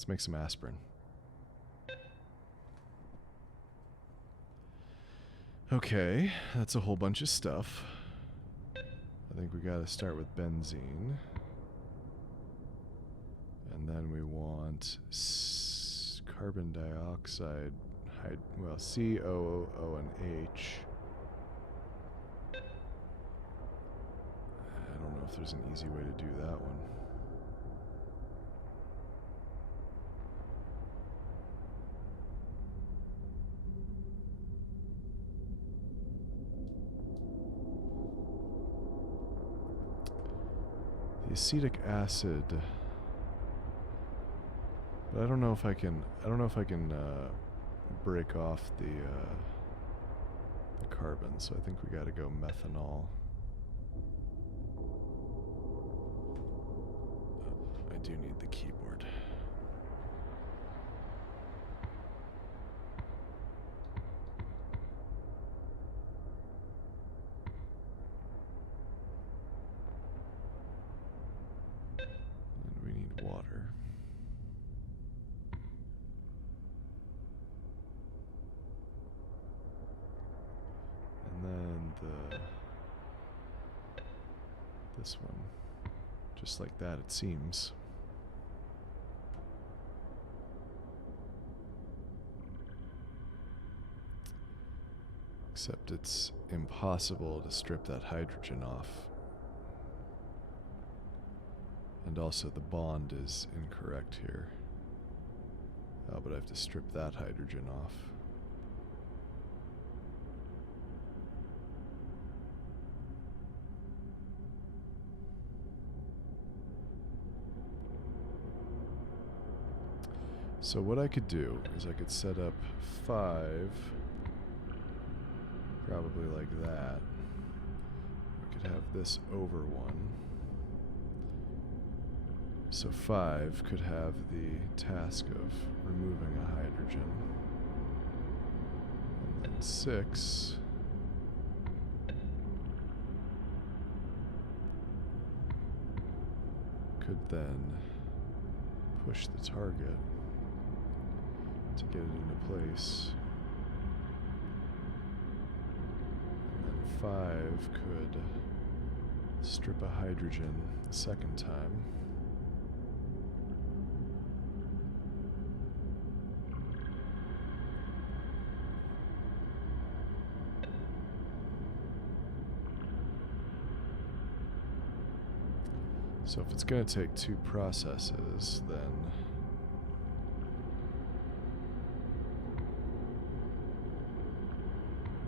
Let's make some aspirin. Okay, that's a whole bunch of stuff. I think we gotta start with benzene. And then we want carbon dioxide, well, C, O, O, and H. I don't know if there's an easy way to do that one. The acetic acid. But I don't know if I can. Break off the carbon. So I think we got to go methanol. I do need the keyboard. And we need water. And then this one, just like that, it seems. Except it's impossible to strip that hydrogen off. And also the bond is incorrect here. Oh, but I have to strip that hydrogen off. So what I could do is I could set up 5, probably like that. We could have this over 1. So 5 could have the task of removing a hydrogen. And then 6 could then push the target to get it into place. And then 5 could strip a hydrogen the second time. So if it's going to take 2 processes, then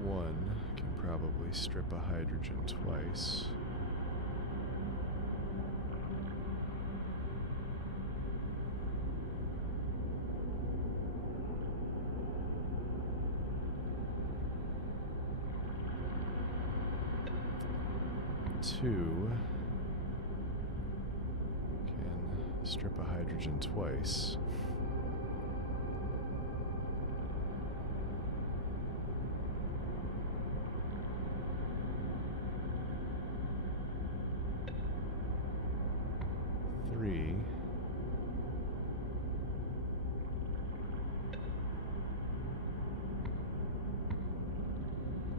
one can probably strip a hydrogen twice. Two can strip a hydrogen twice. Three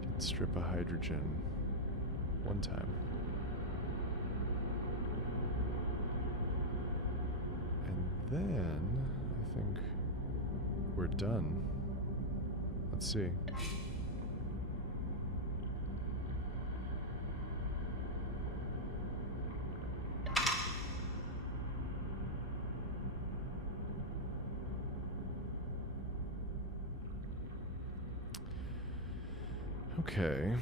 can strip a hydrogen 1 time. Then I think we're done. Let's see. Okay.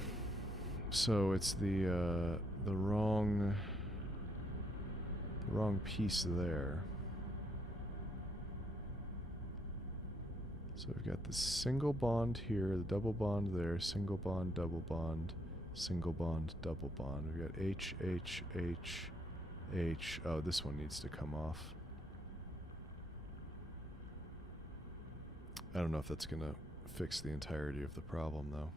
So it's the wrong piece there. So we've got the single bond here, the double bond there, single bond, double bond, single bond, double bond. We've got H, H, H, H. Oh, this one needs to come off. I don't know if that's going to fix the entirety of the problem, though.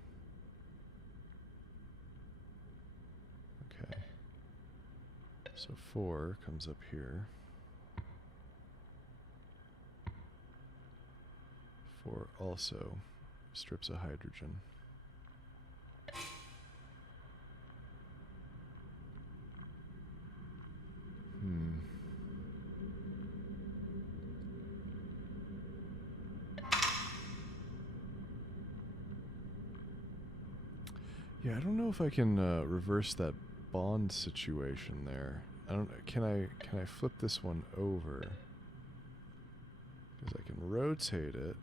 Okay. So 4 comes up here. 4 also strips of hydrogen. Yeah, I don't know if I can reverse that bond situation there. I don't. Can I flip this one over? Because I can rotate it.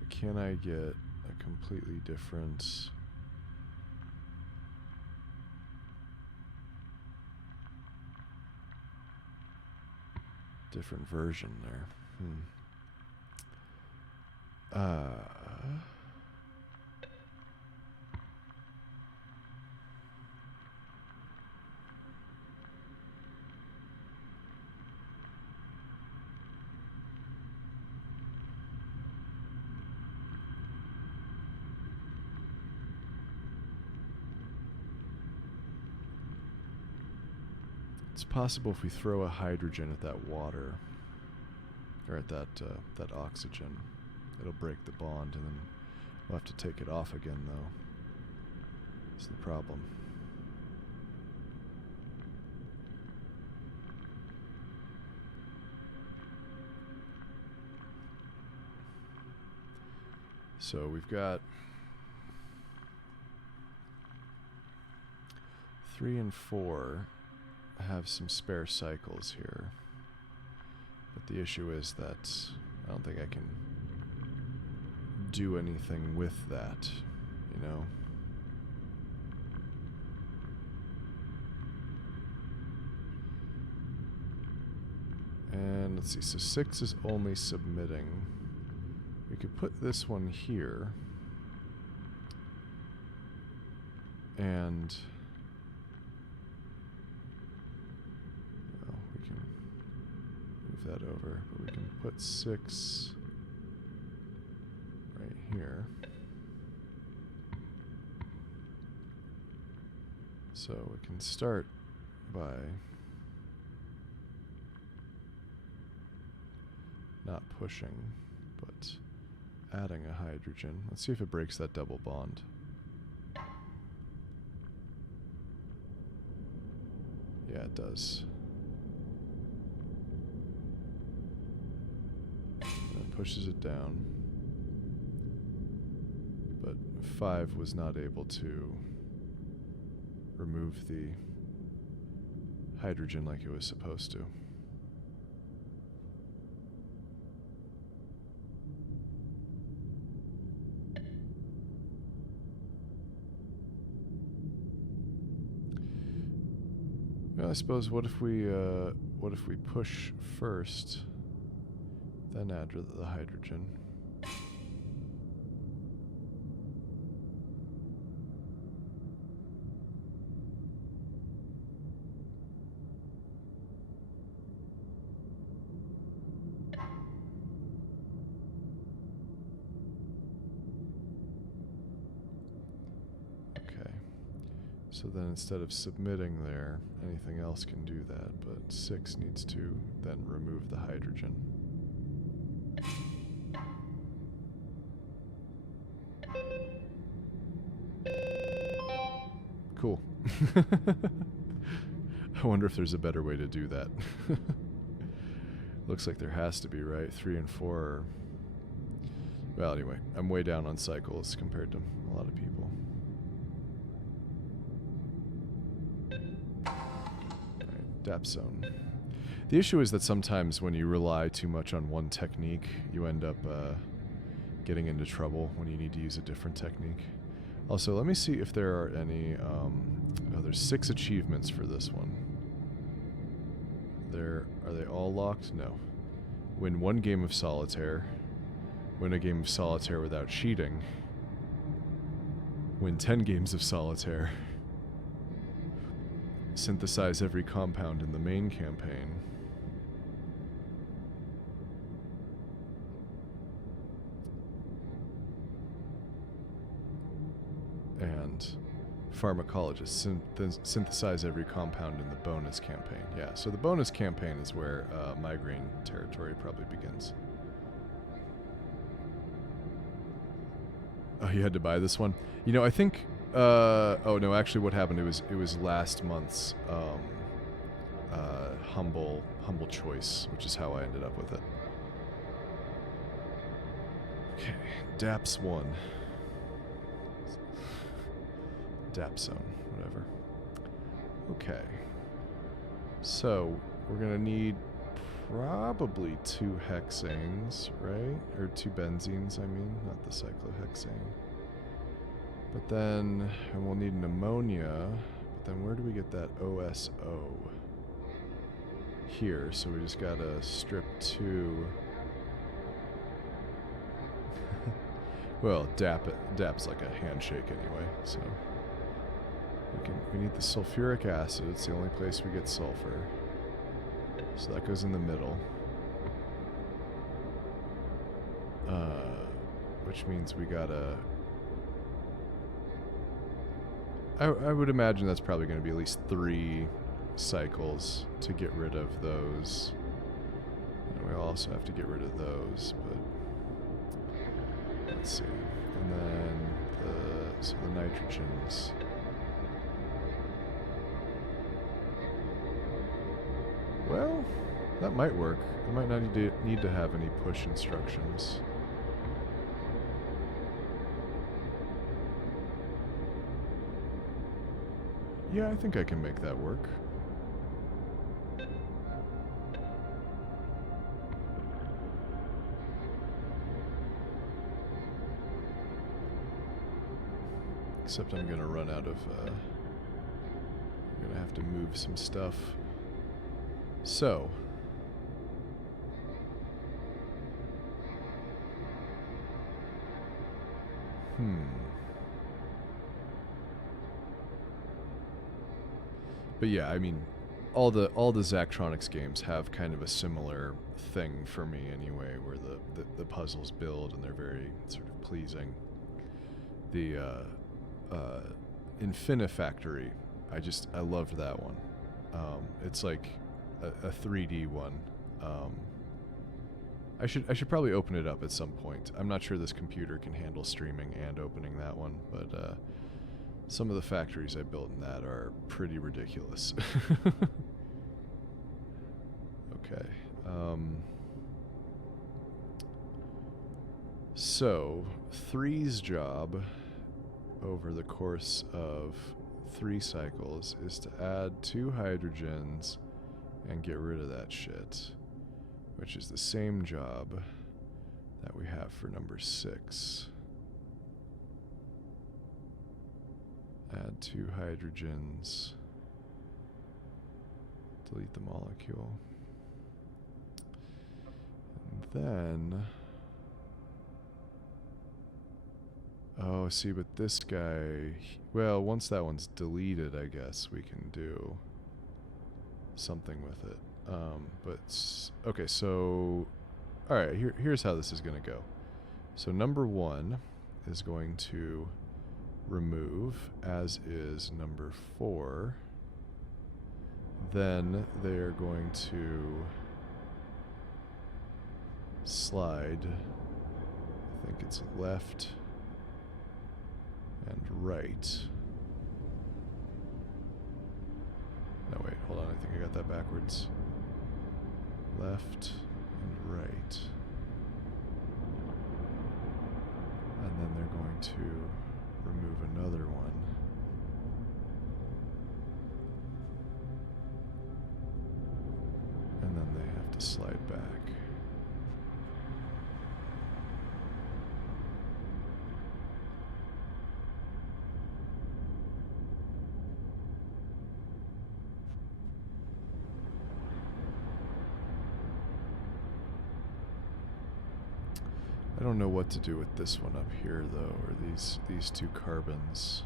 But can I get a completely different? Different version there. It's possible if we throw a hydrogen at that water, or at that oxygen, it'll break the bond, and then we'll have to take it off again, though. That's the problem. So we've got 3 and 4 have some spare cycles here. But the issue is that I don't think I can do anything with that, you know? And let's see, so 6 is only submitting. We could put this one here. And well, we can move that over, but we can put 6 right here. So we can start by not pushing, but adding a hydrogen. Let's see if it breaks that double bond. Yeah, it does. And it pushes it down. But 5 was not able to remove the hydrogen like it was supposed to. Well, I suppose what if we push first, then add the hydrogen? So then instead of submitting there, anything else can do that, but 6 needs to then remove the hydrogen. Cool. I wonder if there's a better way to do that. Looks like there has to be, right? 3 and 4 are... Well, anyway, I'm way down on cycles compared to a lot of people. Depth zone. The issue is that sometimes when you rely too much on one technique, you end up getting into trouble when you need to use a different technique. Also, let me see if there are any... oh, there's 6 achievements for this one. Are they all locked? No. Win 1 game of solitaire. Win a game of solitaire without cheating. Win 10 games of solitaire. Synthesize every compound in the main campaign. And pharmacologists synthesize every compound in the bonus campaign. Yeah, so the bonus campaign is where migraine territory probably begins. Oh, you had to buy this one? You know, I think... oh, no, actually what happened, it was last month's humble choice, which is how I ended up with it. Okay, DAPS 1. DAP zone, whatever. Okay. So, we're gonna need probably 2 hexanes, right? Or 2 benzenes, I mean, not the cyclohexane. But then, and we'll need an ammonia. But then where do we get that OSO? Here, so we just gotta strip 2. Well, DAP's like a handshake anyway, so... We need the sulfuric acid. It's the only place we get sulfur. So that goes in the middle. Which means we gotta... I would imagine that's probably going to be at least 3 cycles to get rid of those. And we'll also have to get rid of those, but... Let's see. And then the nitrogens... Well, that might work. I might not need to have any push instructions. Yeah, I think I can make that work. Except I'm gonna run out of, I'm gonna have to move some stuff. So, But yeah, I mean, all the Zachtronics games have kind of a similar thing for me anyway, where the puzzles build and they're very sort of pleasing. The Infinifactory, I loved that one. It's like a 3D one. I should probably open it up at some point. I'm not sure this computer can handle streaming and opening that one, but some of the factories I built in that are pretty ridiculous. Okay. So 3's job over the course of 3 cycles is to add 2 hydrogens and get rid of that shit, which is the same job that we have for number 6. Add 2 hydrogens, delete the molecule, and then, oh, see, but this guy, well, once that one's deleted, I guess we can do something with it. Okay, so, alright, here's how this is going to go. So number 1 is going to remove, as is number 4. Then they are going to slide, I think it's left and right. No, wait, hold on, I think I got that backwards. Left and right. And then they're going to remove another one. And then they have to slide back. I don't know what to do with this one up here, though, or these 2 carbons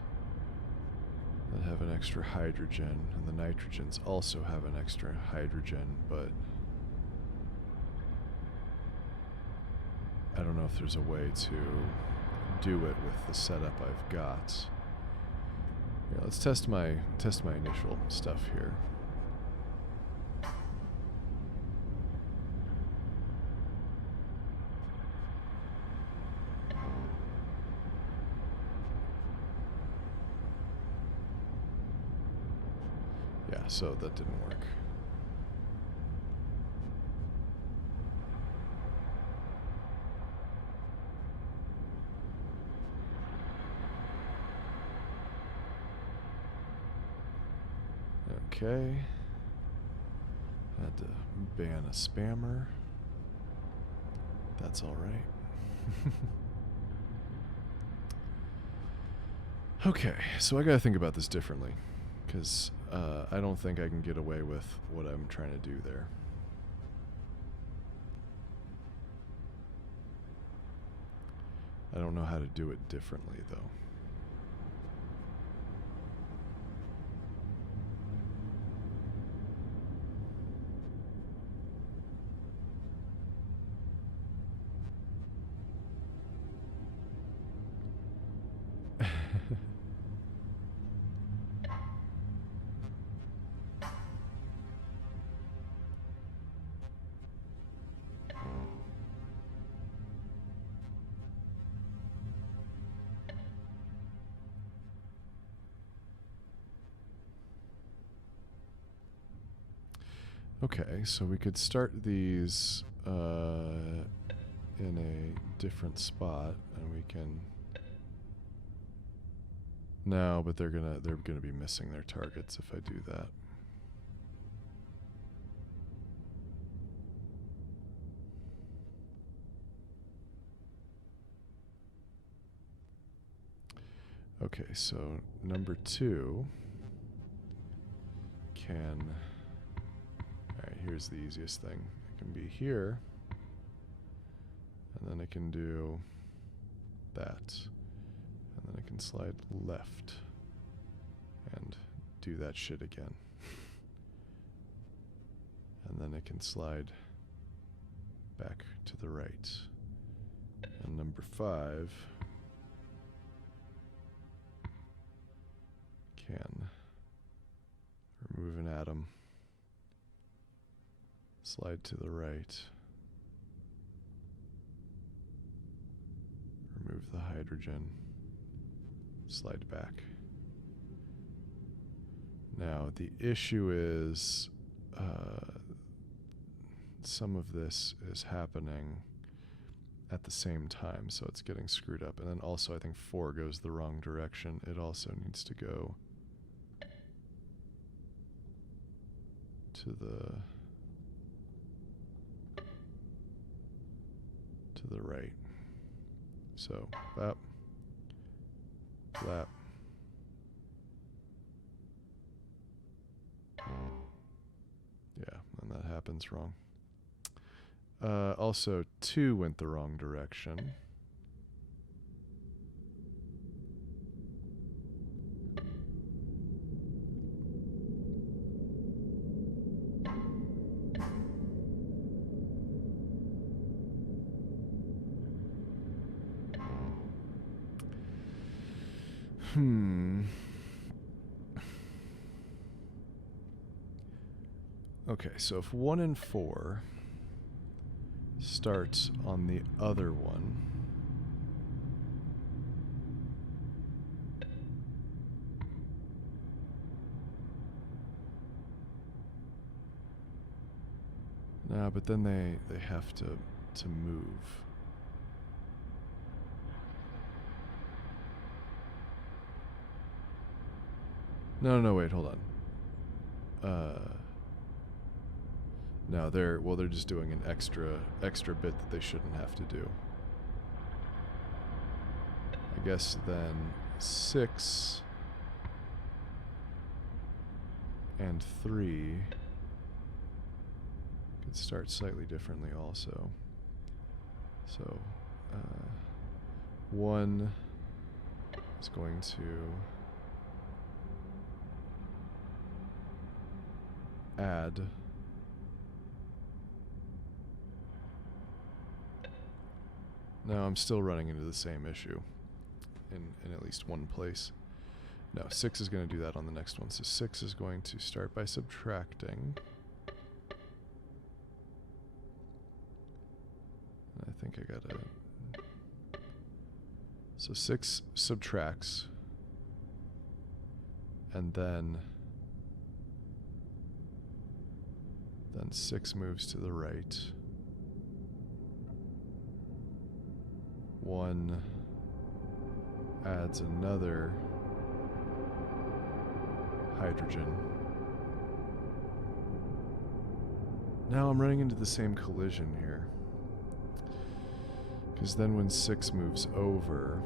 that have an extra hydrogen, and the nitrogens also have an extra hydrogen, but I don't know if there's a way to do it with the setup I've got. Here, let's test my initial stuff here. Yeah, so that didn't work. Okay. Had to ban a spammer. That's all right. Okay, so I gotta think about this differently, because I don't think I can get away with what I'm trying to do there. I don't know how to do it differently, though. Okay, so we could start these in a different spot, and we can. No, but they're gonna be missing their targets if I do that. Okay, so number 2 can. Alright, here's the easiest thing. It can be here, and then it can do that. And then it can slide left and do that shit again. And then it can slide back to the right. And number 5 can remove an atom, slide to the right, remove the hydrogen, slide back. Now, the issue is some of this is happening at the same time, so it's getting screwed up. And then also, I think 4 goes the wrong direction. It also needs to go to the right. So, bap, flap. Yeah, and that happens wrong. Also, 2 went the wrong direction. Okay, so if 1 and 4 starts on the other one, no, but then they have to move. No, wait, hold on. No, they're just doing an extra bit that they shouldn't have to do. I guess then 6 and 3 could start slightly differently also. So 1 is going to add No, I'm still running into the same issue in at least one place. No, 6 is going to do that on the next one. So 6 is going to start by subtracting. I think I got to... So 6 subtracts. And then 6 moves to the right. 1 adds another hydrogen. Now I'm running into the same collision here. Because then when 6 moves over...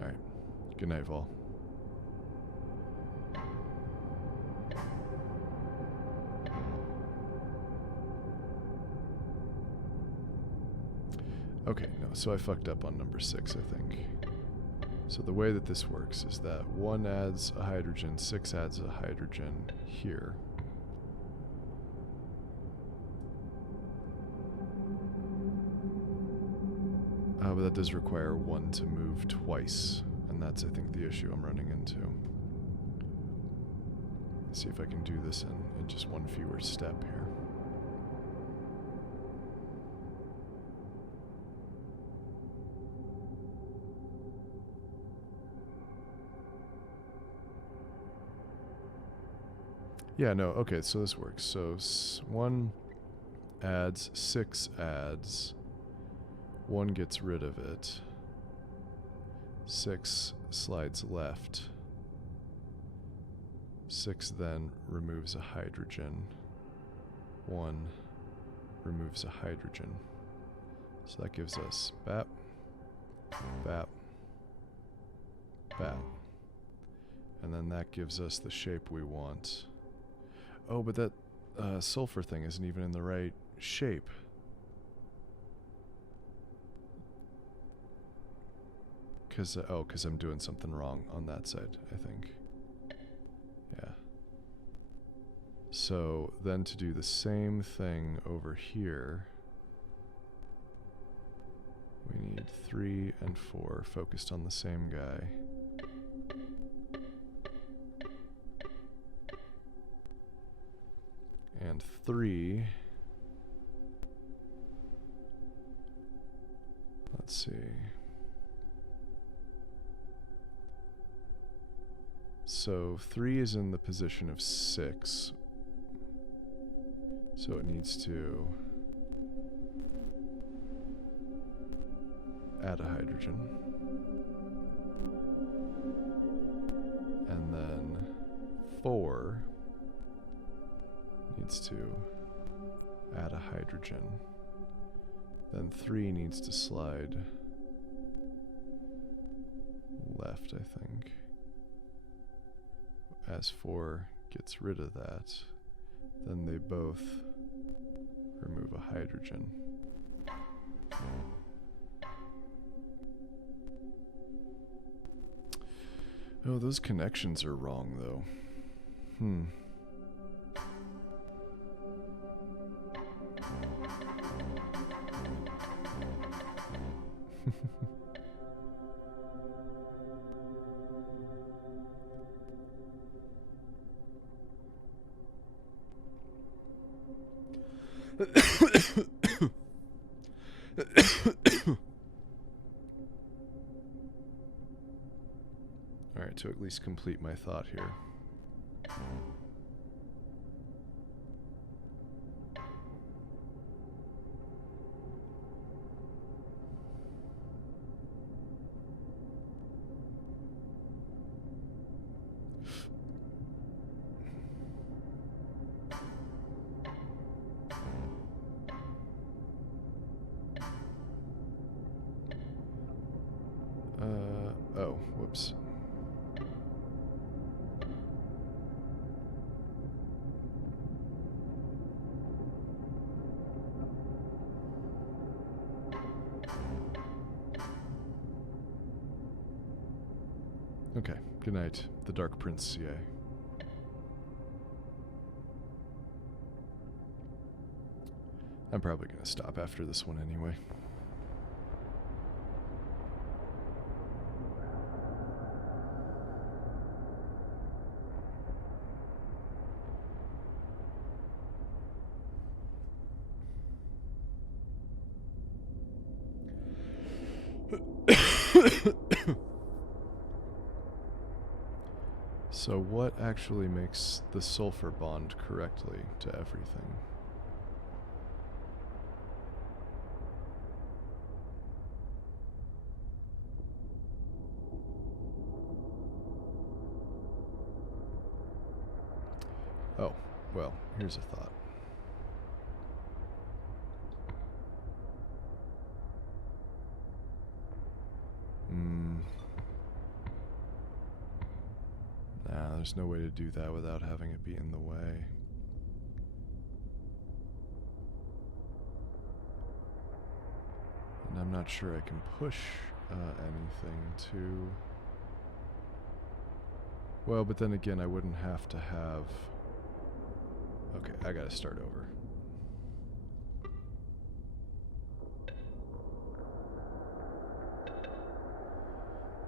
Alright. Good night, Vol. Okay, no, so I fucked up on number 6, I think. So the way that this works is that 1 adds a hydrogen, 6 adds a hydrogen here. But that does require 1 to move twice, and that's, I think, the issue I'm running into. Let's see if I can do this in just one fewer step here. Yeah, no, okay, so this works. So 1 adds, 6 adds, 1 gets rid of it, 6 slides left, 6 then removes a hydrogen, 1 removes a hydrogen. So that gives us BAP, BAP, BAP. And then that gives us the shape we want. Oh, but that sulfur thing isn't even in the right shape. Because I'm doing something wrong on that side, I think. Yeah. So then to do the same thing over here, we need 3 and 4 focused on the same guy. And 3, let's see. So 3 is in the position of 6. So it needs to add a hydrogen. And then 4 needs to add a hydrogen. Then 3 needs to slide left, I think. As 4 gets rid of that, then they both remove a hydrogen. Oh, those connections are wrong, though. Alright, to at least complete my thought here. Oh, whoops. Okay, good night, the Dark Prince CA. I'm probably going to stop after this one anyway. So what actually makes the sulfur bond correctly to everything? Oh, well, here's a thought. Nah, there's no way to do that without having it be in the way. And I'm not sure I can push anything to... Well, but then again, I wouldn't have to have... Okay, I gotta start over.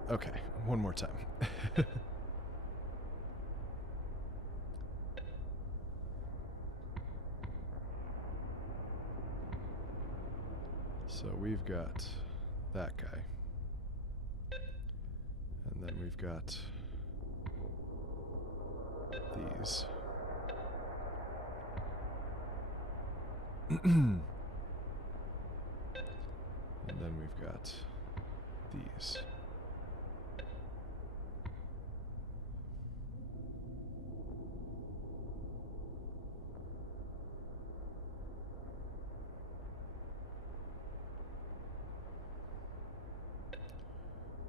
Okay, one more time. So we've got that guy. And then we've got these. And then we've got these.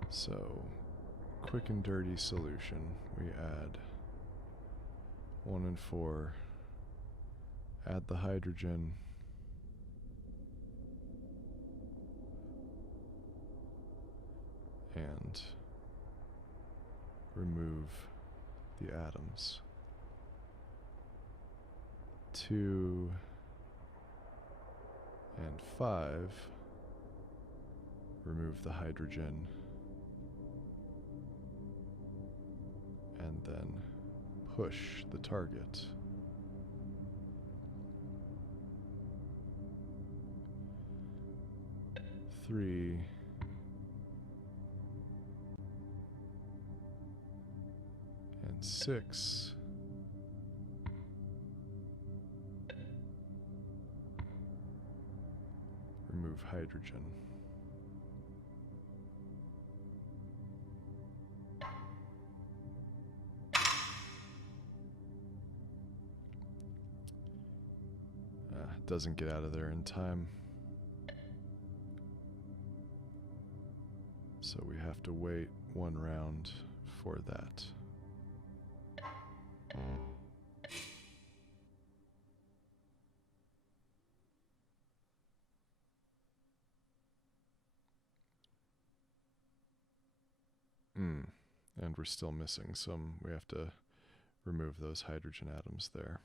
So, quick and dirty solution. We add 1 and 4, add the hydrogen, and remove the atoms. 2 and 5, remove the hydrogen, and then push the target. Three and 6 remove hydrogen. Doesn't get out of there in time. So we have to wait 1 round for that. And we're still missing some. We have to remove those hydrogen atoms there.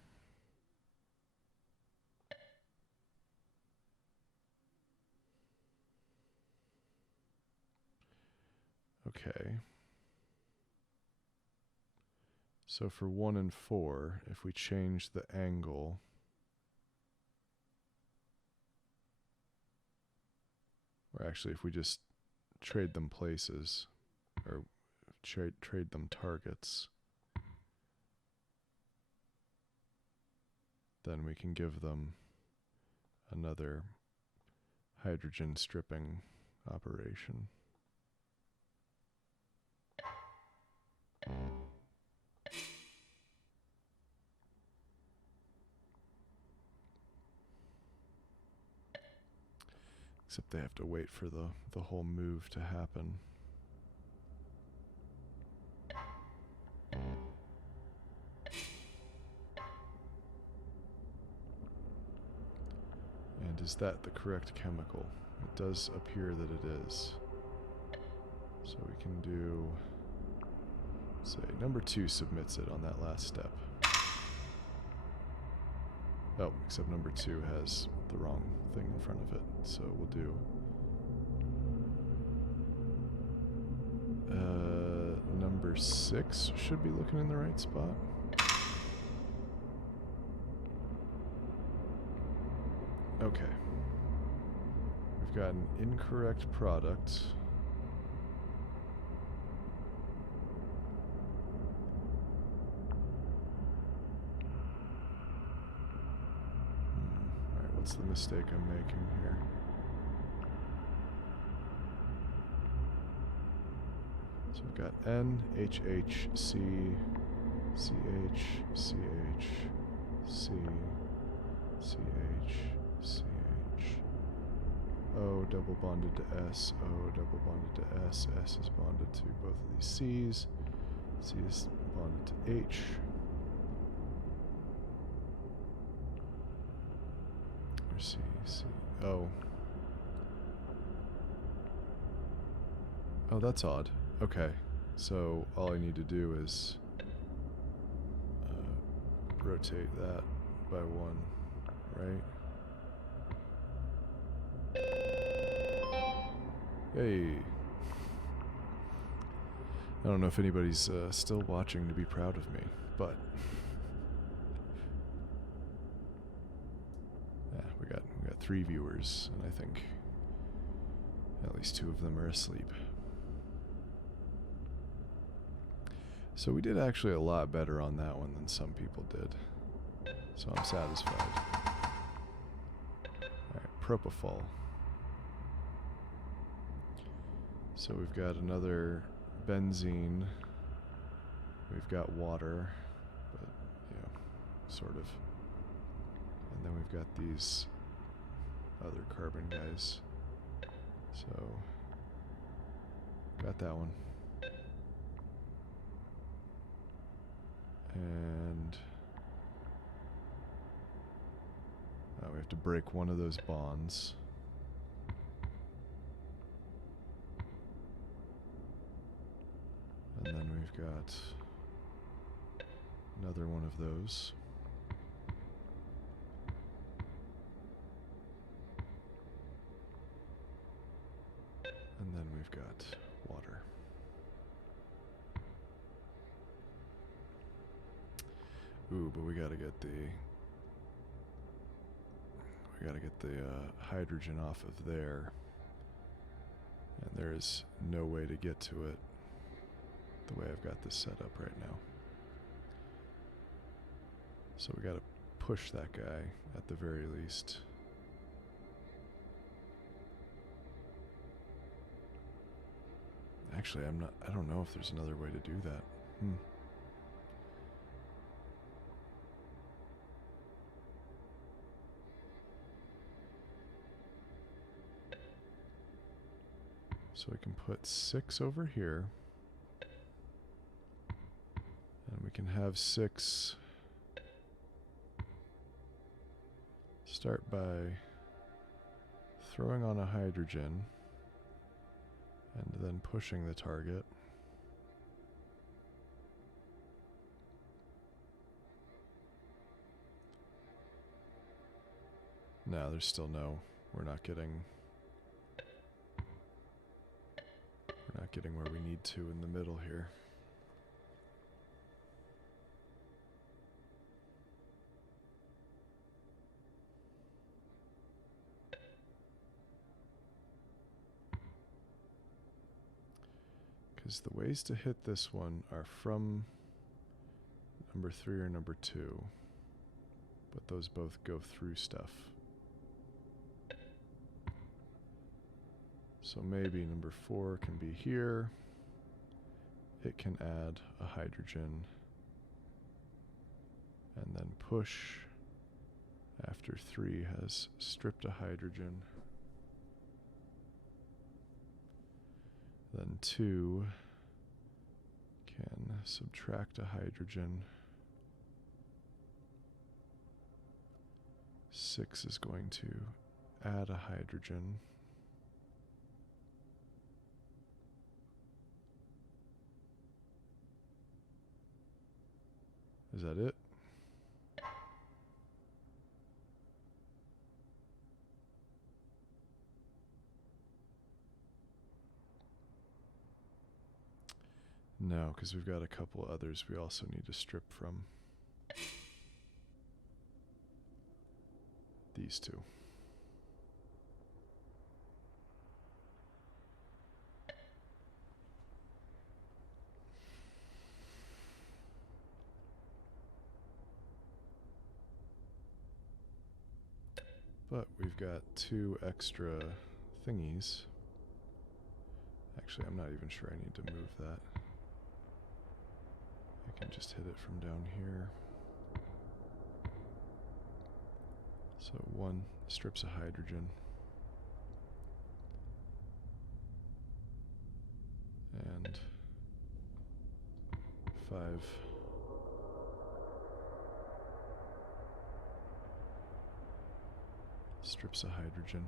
Okay. So for 1 and 4, if we change the angle, or actually if we just trade them places, or trade them targets, then we can give them another hydrogen stripping operation. Except they have to wait for the whole move to happen. And is that the correct chemical? It does appear that it is. So we can do Say number 2 submits it on that last step. Oh, except number 2 has the wrong thing in front of it. So we'll do number 6 should be looking in the right spot. Okay. We've got an incorrect product. Alright, what's the mistake I'm making here? So we've got N, H, H, C, C, H, C, H, C, C, H, C, H, O double bonded to S, O double bonded to S, S is bonded to both of these C's, C is bonded to H. Or C, C, O. Oh, that's odd. Okay, so all I need to do is rotate that by 1, right? Hey! I don't know if anybody's still watching to be proud of me, but yeah, we got 3 viewers, and I think at least 2 of them are asleep. So we did actually a lot better on that one than some people did. So I'm satisfied. Alright, propofol. So we've got another benzene. We've got water, but, you know, sort of. And then we've got these other carbon guys. So, got that one. And we have to break one of those bonds. And then we've got another one of those. And then we've got water. Ooh, but we gotta get the hydrogen off of there. And there is no way to get to it the way I've got this set up right now. So we gotta push that guy at the very least. Actually, I don't know if there's another way to do that. So we can put 6 over here. And we can have 6 start by throwing on a hydrogen and then pushing the target. No, there's still no. We're not getting where we need to in the middle here. Because the ways to hit this one are from number 3 or number 2, but those both go through stuff. So maybe number 4 can be here. It can add a hydrogen and then push after 3 has stripped a hydrogen. Then 2 can subtract a hydrogen. 6 is going to add a hydrogen. Is that it? No, because we've got a couple others we also need to strip from. These two. But we've got 2 extra thingies. Actually, I'm not even sure I need to move that. I can just hit it from down here. So 1 strips of hydrogen. And 5 strips of hydrogen.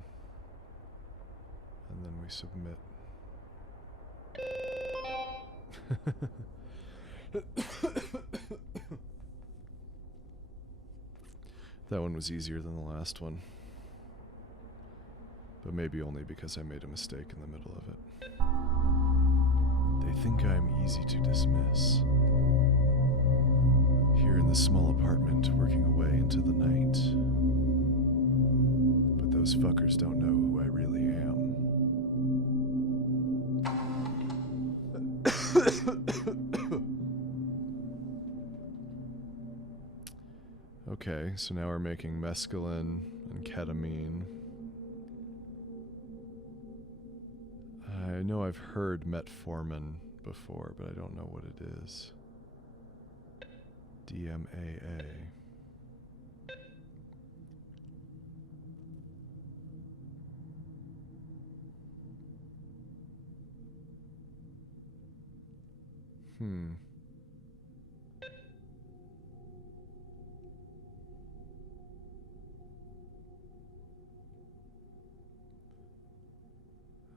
And then we submit. That one was easier than the last one. But maybe only because I made a mistake in the middle of it. They think I'm easy to dismiss. Here in this small apartment, working away into the night. But those fuckers don't know who I really am. Okay, so now we're making mescaline and ketamine. I know I've heard metformin before, but I don't know what it is. DMAA.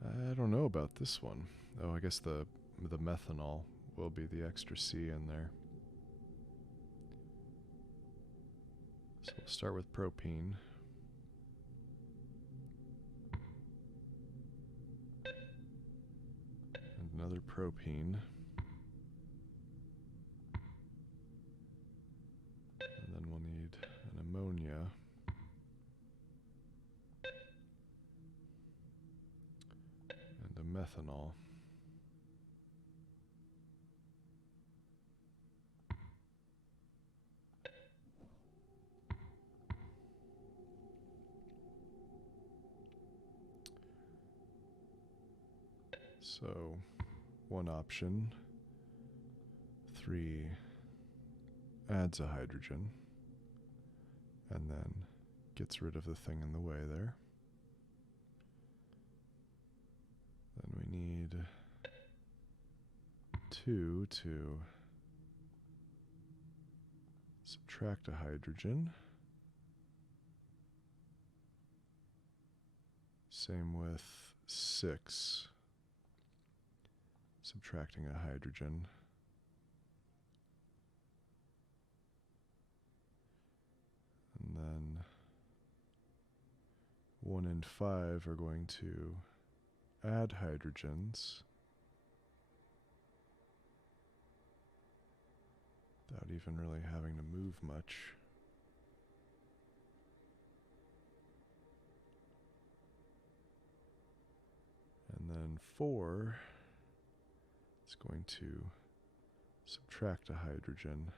I don't know about this one. Oh, I guess the methanol will be the extra C in there. So we'll start with propene. And another propene. And then we'll need an ammonia. And a methanol. So, one option, 3 adds a hydrogen, and then gets rid of the thing in the way there. Then we need 2 to subtract a hydrogen. Same with 6. Subtracting a hydrogen. And then 1 and 5 are going to add hydrogens without even really having to move much. And then 4 is going to subtract a hydrogen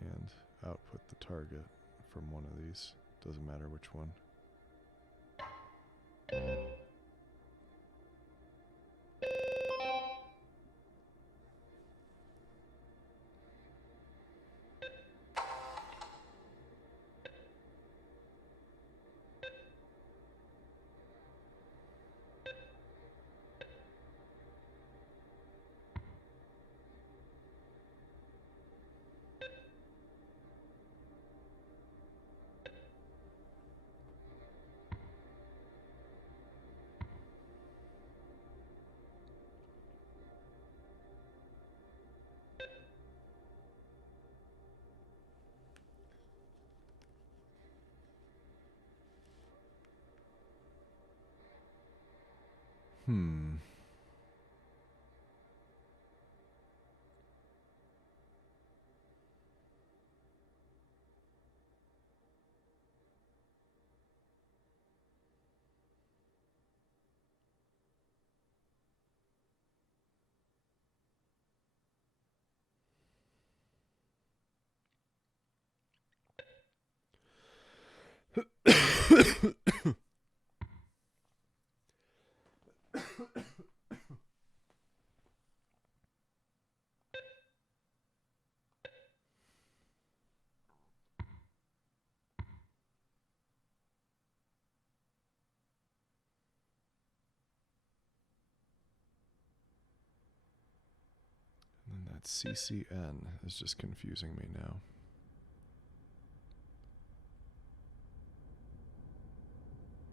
and output the target from one of these. Doesn't matter which one. Hmm. And that CCN is just confusing me now.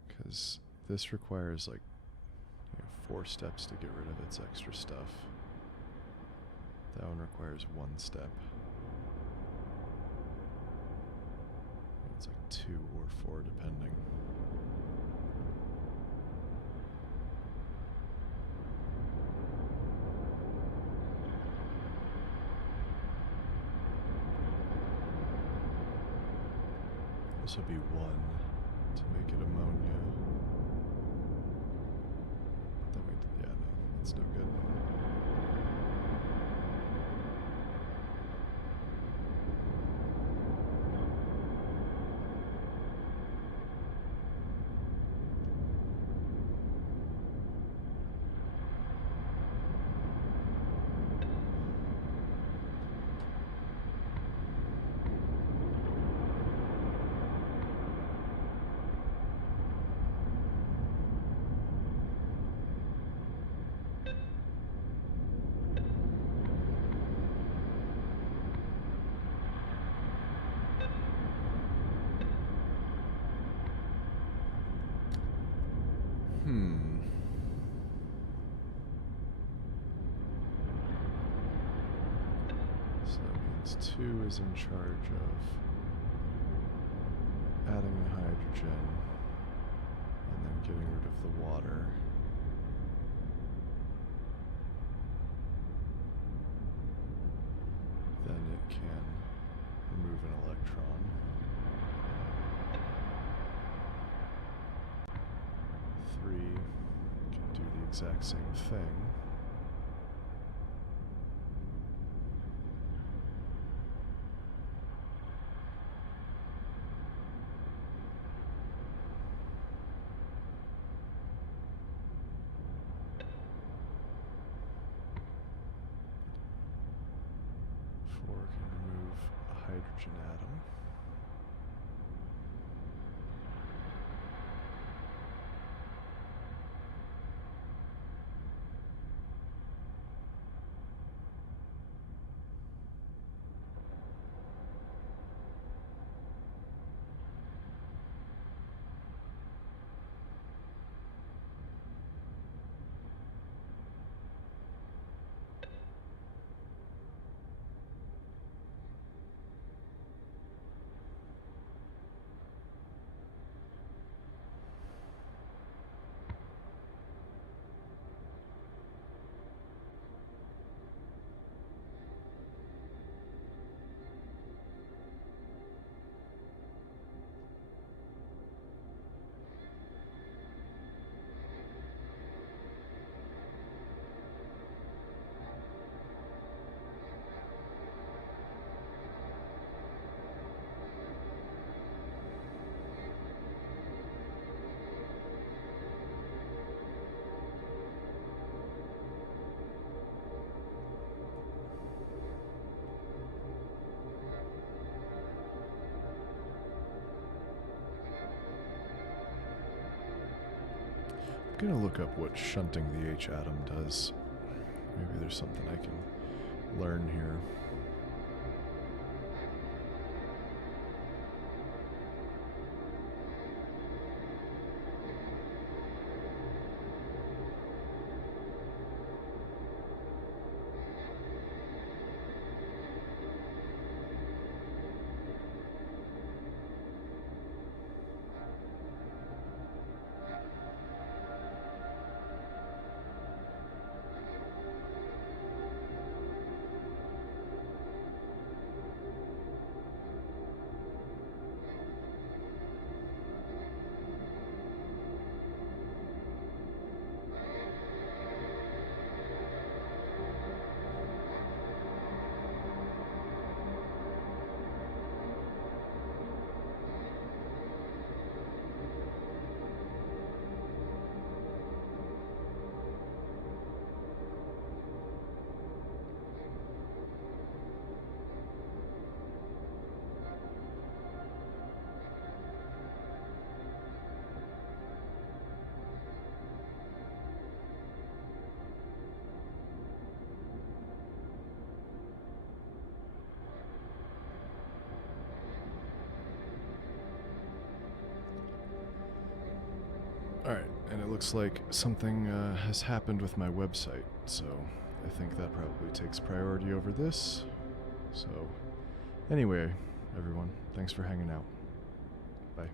Because this requires like 4 steps to get rid of its extra stuff. That one requires 1 step. It's like 2 or 4 depending. This would be 1 to make it ammonia. Then we, yeah, no, that's no good. So that means 2 is in charge of adding the hydrogen and then getting rid of the water. Then it can remove an electron. 3 can do the exact same thing. Can remove a hydrogen atom. I'm gonna look up what shunting the H atom does. Maybe there's something I can learn here. Alright, and it looks like something has happened with my website, so I think that probably takes priority over this. So, anyway, everyone, thanks for hanging out. Bye.